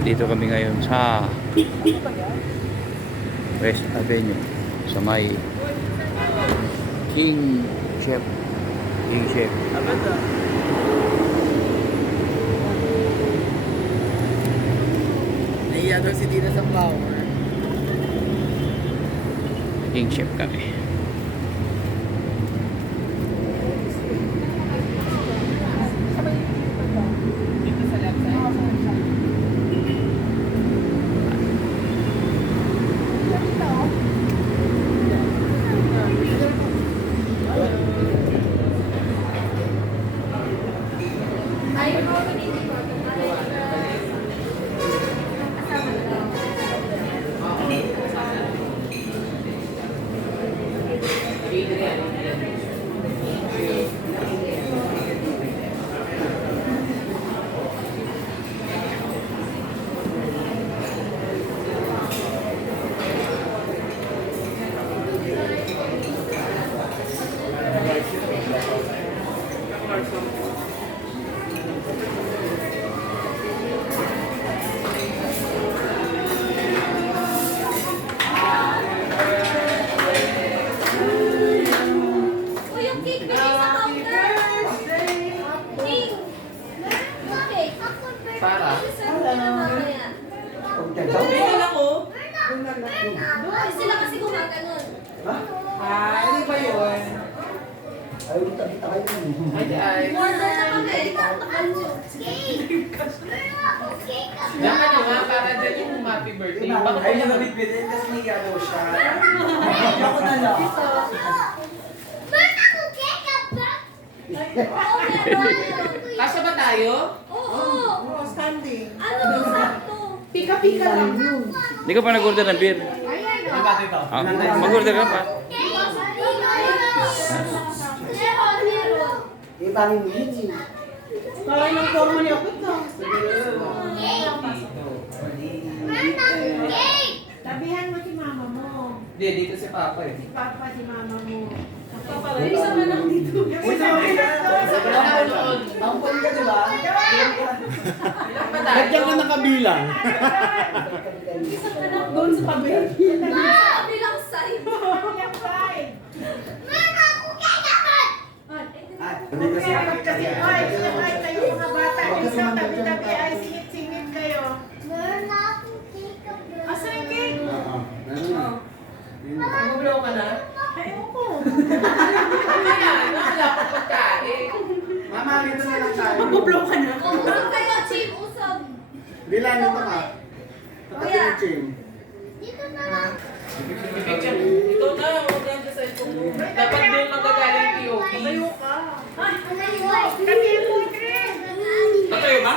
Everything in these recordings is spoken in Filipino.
Dito kami ngayon sa West Avenue sa may King Chef. King Chef. Naiya daw si Dina sa flower. King Chef kami. Sila kasi gumaganon. Hindi ba yun? Order na kami. Dapat nyo nga, para dyan yung happy birthday. Bakit Ay, nabitbitin, tapos may galaw siya. Ako na lang. Kasya ba tayo? Oo. Standing. Ano ba sakto? Pika-pika lang yun. Hindi ka pa nag-order ng beer? Ah, mag-order ka pa? Ibang hindi. Parang ng forma niya ako ito. Tabihan mo si mama mo. Hindi, dito si Papa eh. Si papa, si mama mo. May isa man lang dito. Uy, sabi na. Tampon ka, di ba? Ilang pa tayo? Lagyan ka nakabilang. Doon sa tabihan. Kabilang side. Kabilang side. Hindi kasi Kasi ay, sila ay tayo mga bata. Dito tabi-tabi ay singit-singit kayo. Asa yung cake? Mag-blow ka na? Ayaw ko. Kaya, nakala ko pagkain. Mama, dito na lang tayo. Mag-blow ka na. Usap kayo, Chim. Usap. Bilan ito ka. Tatapin yung chim. Ito na, huwag lang sa cellphone mo. Dapat doon magagaling POV. Tayo ka. Kami po, Chris. Tatayo ba?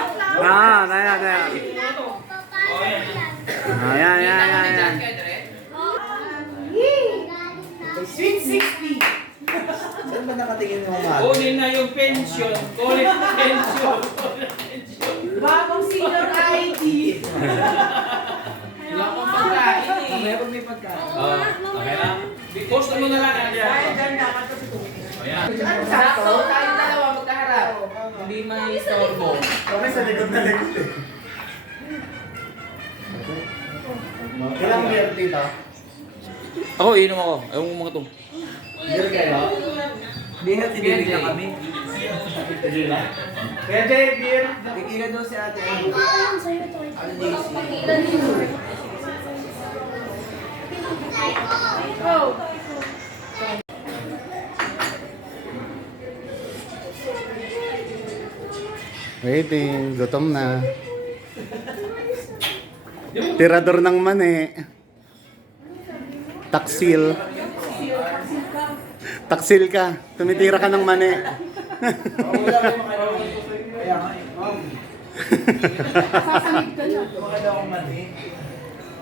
Ayan. Sweet 60. Saan ba nakatingin yung mga? Kunin na yung pension. Kunin na pension. Bagong senior ID. Wala akong pagkain eh. Meron may pagkain. Okay lang. Post mo na lang yan. Ay, ganda ka to. Sakto, tayong dalawa magkaharap. Hindi may storbo. Kami sa likod na likod eh. Ilang beer dito? Ako, inom ako. Ewan mo mga to. Beer kayo? Beer, Beer hindi day. kami. Kaya Jay, beer. Tequila daw si ate. Ano Oh. Waiting, gutom na. Tirador ng mani. Taksil. Taksil ka. Tumitira ka ng mani. Wala kayo makailangan. Kaya nga eh. Sasamid ka na. Makala akong mani.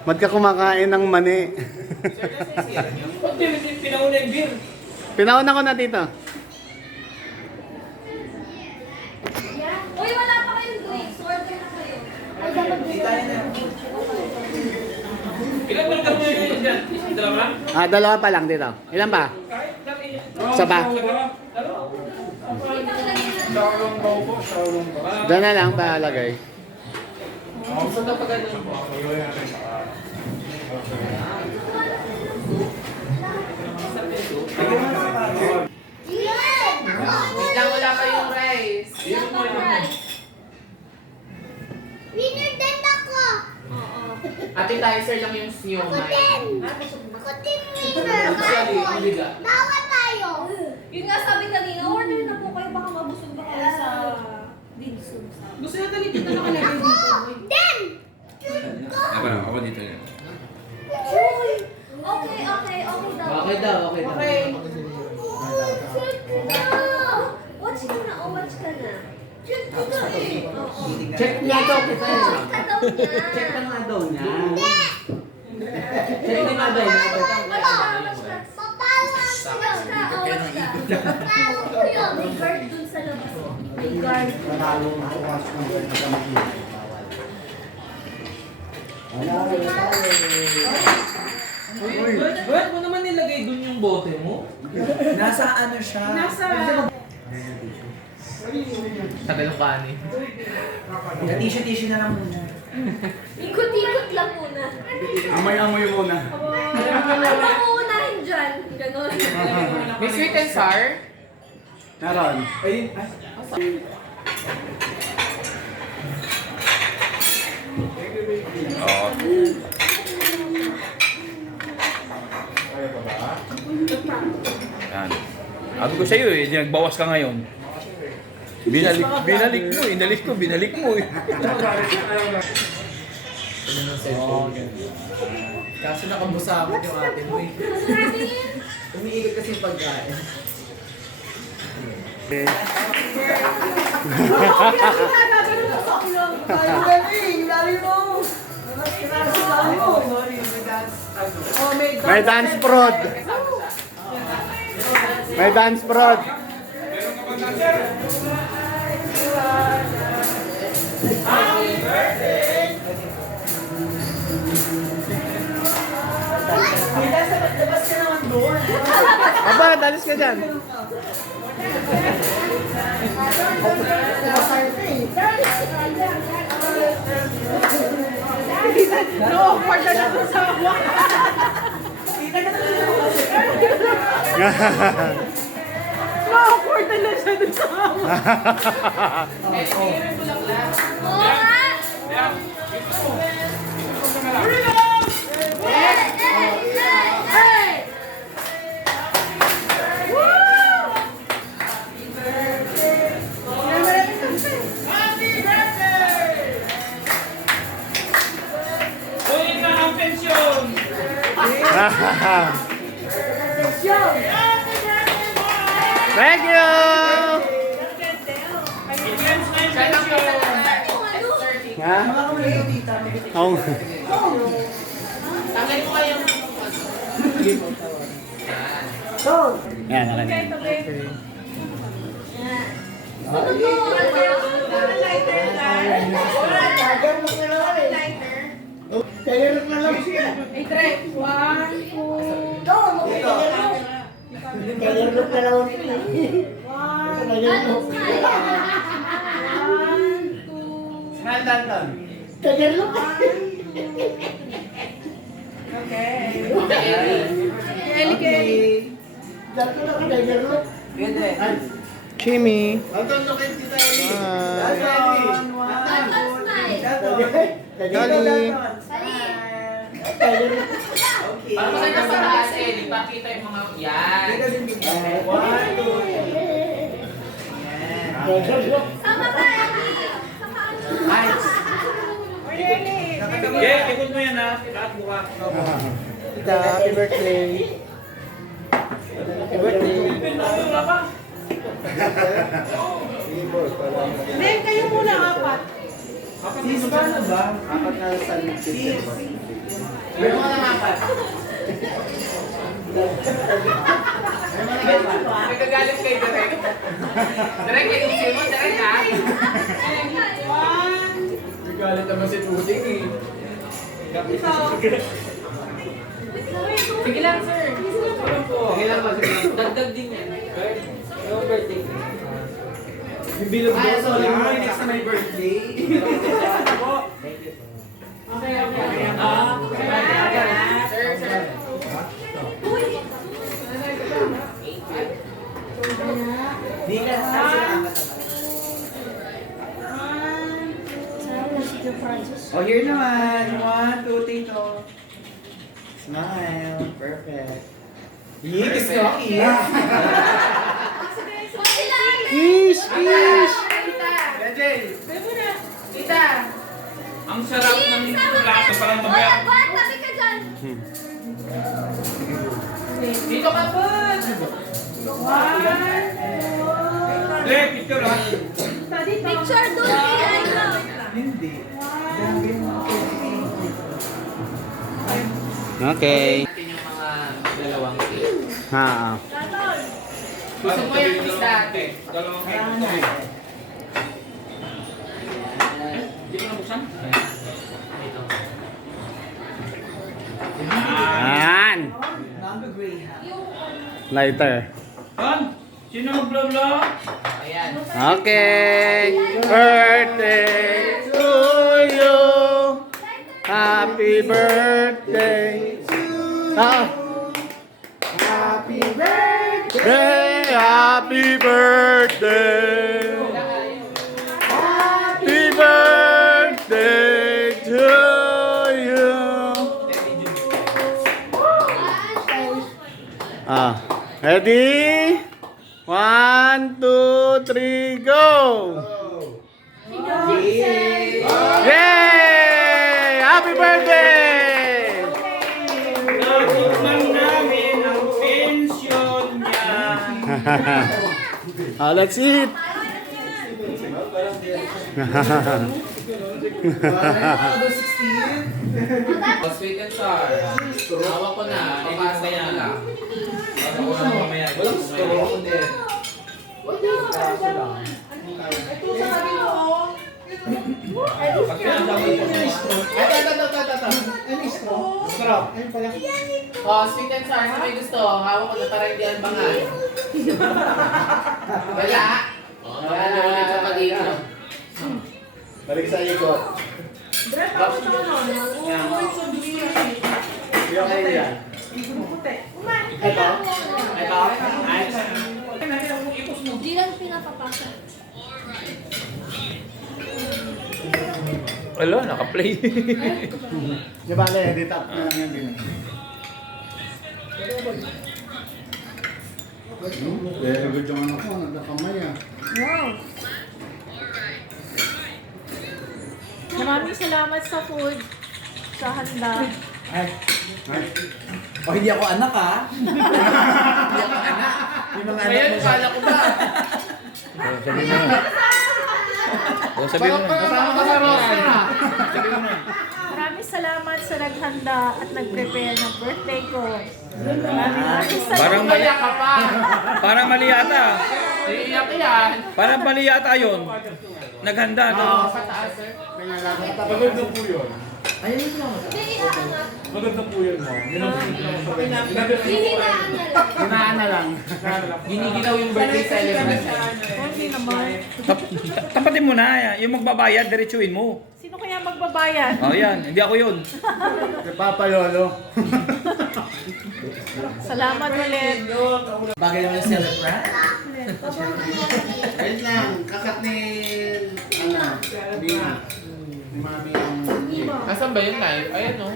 Ba't ka kumakain ng mani? Ba't pinauna yung beer? Pinauna ko na dito. Uy, wala pa kayong drinks. Order na kayo. Hindi tayo na. Ilan ba lang yun dyan? Dalawa? Dalawa pa lang dito. Ilan ba? Isa pa? Shaolong daw po, shaolong daw. Doon na lang palagay. Gusto ka pa ganun po. Wait lang, wala pa yung rice. Winner din ako. Oo. Appetizer lang yung siomay. Ako din winner. Actually, ang biga. Bawat tayo. Yun nga sabi kanina, order na po kayo, baka mabusog ba kayo sa dinsun. Gusto na talit dito nakalagay dito. Den! Ako dito yan. Okay daw. Okay daw, okay daw. Okay. Watch ka na, watch ka na. Check ko na eh. Check niya daw kita eh. Check ka daw niya. Check ka nga daw niya. Check ka nga daw niya. Watch ka. Papala Watch ka. May guard dun sa labas. May guard. Ba't mo naman nilagay dun yung bote mo? Nasa ano siya? Nasa... Tagal ng kanin. Tissue na lang muna. Ikot-ikot lang muna. Amoy-amoy muna. Ano mo unahin dyan? Ganon. May sweet and sour? Meron. Ayun. Oo. Yan. Sabi ko sa'yo eh, nagbawas ka ngayon. Binalik mo eh. Kaso nakabusapot yung atin mo eh. Umiikot kasi yung pagkain. May dance prod. May dance prod. Labas ka naman doon. Aba, dalis ka dyan. No, kwarta na ito sa wak. No, kwarta na siya dun sa wak. Oo nga. Hey! Thank you! Ha? Oh. Tanggalin mo kayo. Yan, okay na. Ano to? Ay, Tre. 1, 2, Smile Danton. Kelly, Kelly. Pwede. Chimmy. Danton, look at kita Eli. Bye. Danton. Danton smile. Dolly. Okay. Para maganda sa taas eh, di pa kita yung mga yan. One, two. Sama ka, Abby. Sama ano? Nice. Yeah, ikot mo yan ha. Lahat buka. Tita, happy birthday. Happy birthday. Ben, kayo muna, apat. Sis ba na ba? Apat na sa sis. Meron ka ng apat. May gagalit kay Direk. Direk, kayo mo, Direk ha? Nagalit naman si Puting eh. Sige lang, sir. Sige lang ba? Dagdag din yan. Yung birthday. Yung bilog mo, sorry mo, next na my birthday. Tito Francis. Oh, here naman. 1, 2, Tito. Smile. Perfect. Yes, no? Yes. Kiss, kiss. Tita! Ang sarap ng plato pa lang O, mamaya. Agwan, tabi ka dyan. Dito ka po! Hindi, picture ha. Picture doon. Kaya ito. Hindi. Okay. Natin yung mga dalawang cake. Ha. Gusto mo yung isda ate? Dalawang cake ito. Hindi mo nabuksan? Ito. Yan. Number Greyhound. Lighter. Han, sino mag-blow-blow? Ayan. Okay. Birthday to you. Happy birthday. Happy birthday. Happy birthday. Happy birthday to you. Ready? 1, 2, 3, go! Yay! Happy birthday! Natikman namin ang pensyon niya. Let's eat! Sweet and sour. Hawak ko na. Papasa ko na lang. Walang straw din. Oh, sweet and sour. Sa may gusto. Hawak ko na para hindi albangan. Wala. Wala na ulit sa pag-ibig. Balik sa ikot. Yung kayo yan. Ito? Ito? Di lang pinapapasa. Wala, naka-play. Di ba, Le? Di tap na lang yan din. Very good yung ano ko. Nagkakamay ah. Wow. Maraming salamat sa food. Sa handa. Ay. Oh, hindi ako anak ha? Hindi ako anak. Yung mga anak Ngayon, mo kala ko ba? Sabihin mo na. O, sabihin mo na. Kasama ka sa rosa. Sabihin mo na. Maraming salamat sa naghanda at nag-prepare ng birthday ko. Maraming Parang salamat. mali, Kaya ka pa. parang mali yata. Iiyak yan. Parang mali yata yun. Naghanda, no? Oo, sa taas, sir. Maganda po yun. Ayun yun lang. Hindi, inaangat. Maganda po yun mo. Hihinaan niya lang. Hinaan na lang. Giniginaw yung birthday celebration. Hindi naman. Tapatin mo na. Yung magbabayad, diretsuin mo. Sino kaya magbabayad? O, yan. Hindi ako yun. Papalolo. Salamat ulit. Bagay naman yung celebrant. Ayun lang. Kakat ni... Ano? Bina. Ni Mami ang... Asan ba yung live? Ayan, no?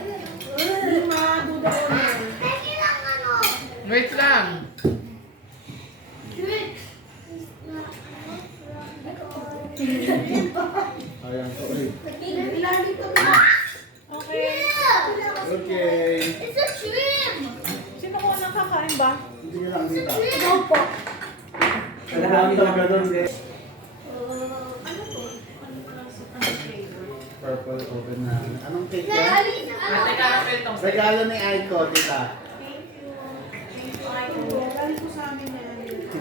Wait lang. Ayan ko ulit. Okay. Okay. It's a shrimp! Sino ko nakakain ba? Hindi ko lang dito. Ito po. Marami talaga doon. Purple open na. Anong cake yan? Ate, caramel tong Regalo ni Aiko, tita.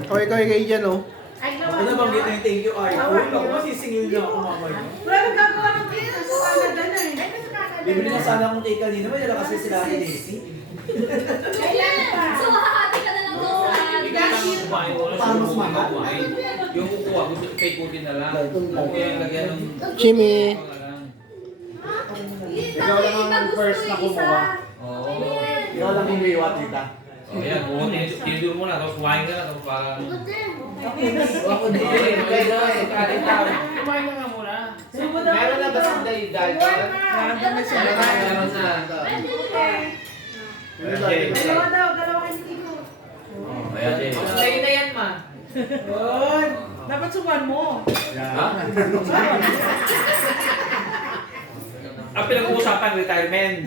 Okay, kayo dyan, oh. Ako na bang gito yung thank you, Arthur? Ako masisingil na ako mamaya. Wala nagagawa ng pizza sa Canada na eh. Bibili na sana akong cake kanina. May dala kasi sila ni Daisy. So, hahati ka na lang doon sa... Paano mas mahal? Yung kukuha, gusto ko ikutin na lang. Ako yung lagyan ng... Jimmy. Ikaw lang ang first na kumuha. Oo. Ikaw lang humiwa, tita. O yan, buo, tinidor mo na, tapos kumain ka na, tapos parang... Ako din. Kumain na nga muna. Meron na ba sa Nandun na siya. Dalawa daw, dalawa kayo dito. Ayan, Jay. Sa'yo na yan, ma. Good. Dapat suwan mo. Ha? Ang pinag-uusapan, retirement.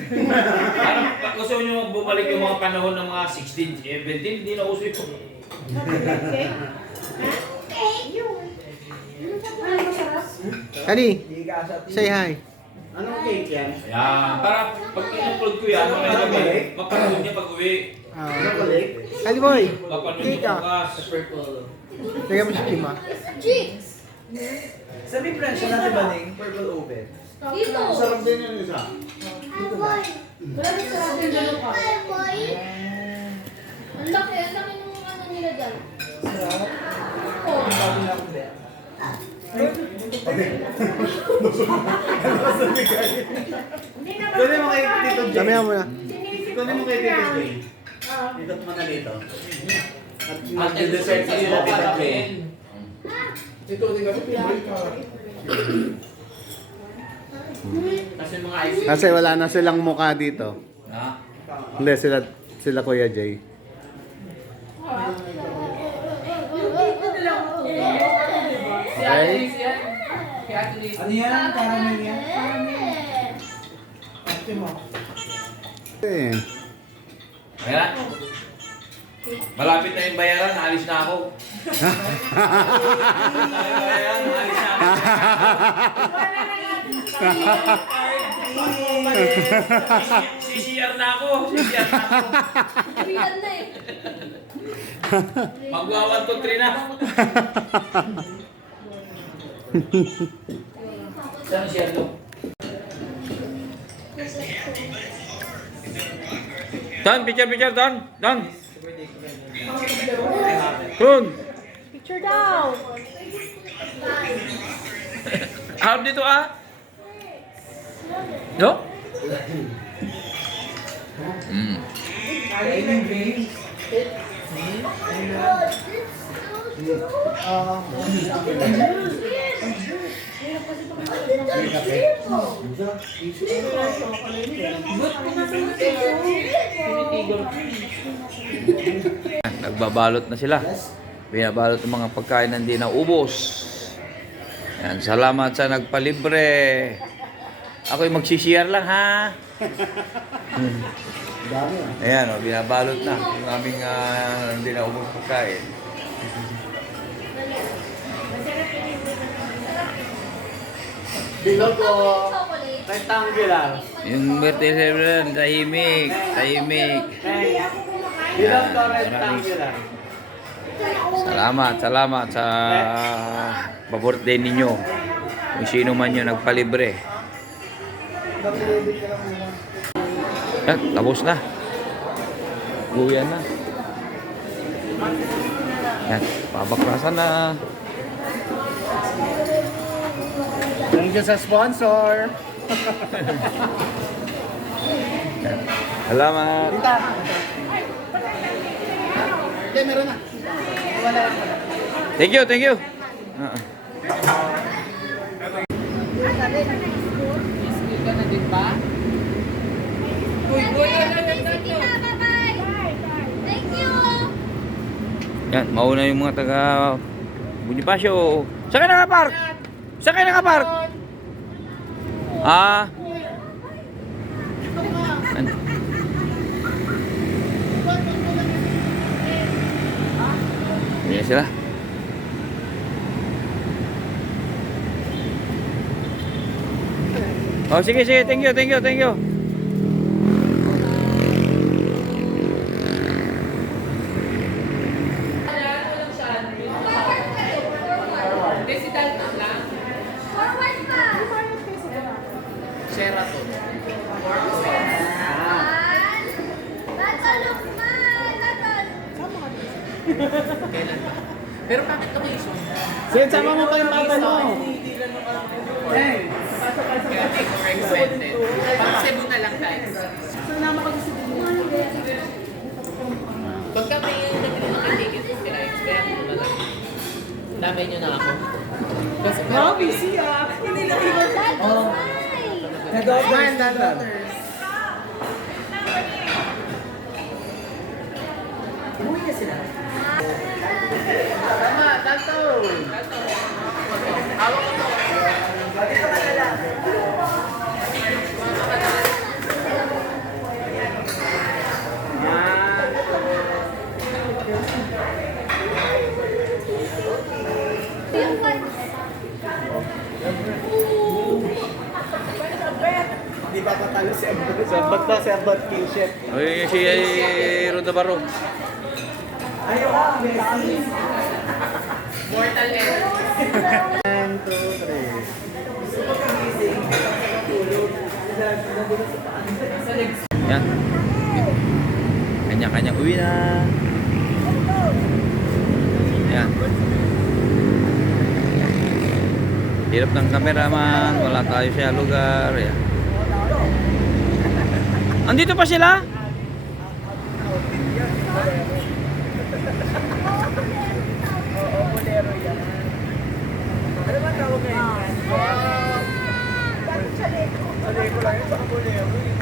Parang gusto nyo bumalik yung mga panahon ng mga 16, 17, hindi na uso ito. Okay? Kani, say hi. Anong cake yan? Ayan, para pag in-upload ko yan, mapanood niya pag uwi. Chocolate? Kali boy. Mapanood Cake niya ah. bukas. Tingnan mo si Kim ah. Jigs! Sabi branch siya natin ba Ning? Purple oven. Dito! Sarap din yung isa. Ang laki nung ano nila dyan. Sarap. Oh. Bago na akong bet. Kunin mo kay Tito Jay. Damihan mo na. Kunin mo kay Tito Jay. Ikot mo na dito. At mag-dessert sa sila Tito Jay. Kasi mga ice Kasi wala na silang mukha dito. Ha? Hindi, sila Kuya Jay. Si Ate Liz yan. Si Ate Liz. Ano yan? Caramel yan? Ate mo. Eh. Ayan. Malapit na yung bayaran, alis na ako. Bayaran, alis na ako. CCR na ako. CCR na ako. Kabilan na eh. Magwa 1, 2, 3 na. Saan siya to? Don, picture, Don. Don. Don. Picture daw. Harap dito ah. No? Kainin drinks. Nagbabalot na sila. Binabalot ng mga pagkain na hindi naubos. Yan, salamat sa nagpalibre. Ako'y magsishare lang ha. Dami ah. Ayan, oh, binabalot na yung aming hindi naubos pagkain. Bilog ko. Chocolate. Rectangular. Yung birthday celebration, tahimik. Bilog ko rectangular. Salamat sa pa-birthday ninyo. Kung sino man yung nagpalibre. Yan, tapos na. Buyan na. Yan, pabaklasan na. Thank you sa sponsor. Yan. Salamat. Hindi, meron na. Thank you. School ka na din ba? Sige na, bye-bye! Thank you! Yan, mauna yung mga taga Bonifacio. Saan kayo nakapark? Ah. Ano? Ayan sila. Oh, sige. Thank you. Walang siya. Hindi, si Dalton lang. Forward pa! Sheraton. Tatalok man! Kailan ba? Pero bakit location? Sige, sama mo pa yung papa mo. Kaya take for excited. Pag Cebu na lang tayo. Pagka may nag-ticket, pina-expect mo na lang. Damay nyo na ako. Kasi Wow, busy ah. Hindi na iwan. Tatalok man! Smile, the daughters. Umuwi na sila. Tama, Dalto. Hawak mo to. Dito ka na lang. Yung fight. Di ba patalo si Abot? Si Abot na, si Abot King Chef. Ay, si Roda Baro. Ayaw ka, Messi. Mortal End. 1, 2, 3. Gusto ko kagising. Tulog. Nagulat sa paan. Yan. Kanya-kanya uwi na. Yan. Hirap ng cameraman, wala tayo sa lugar. Yan. Andito pa sila? Oo, bolero yan. Ano ba tawag ngayon yan? Sa leko lang yun, sa bolero.